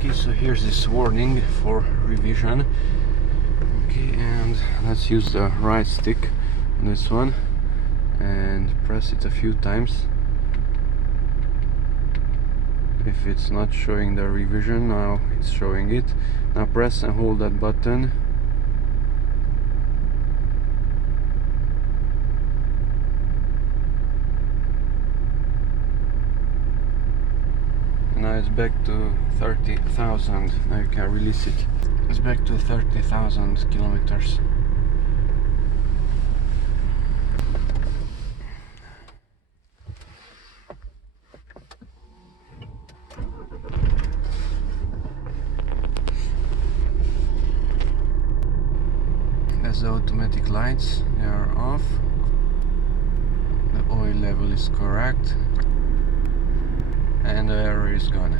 Okay, so here's this warning for revision. Okay, and let's use the right stick on this one and press it a few times. If it's not showing the revision, now it's showing it. Now press and hold that button. Now it's back to 30,000. Now you can release it. It's back to 30,000 kilometers. That's the automatic lights, they are off. The oil level is correct. And the error is gone.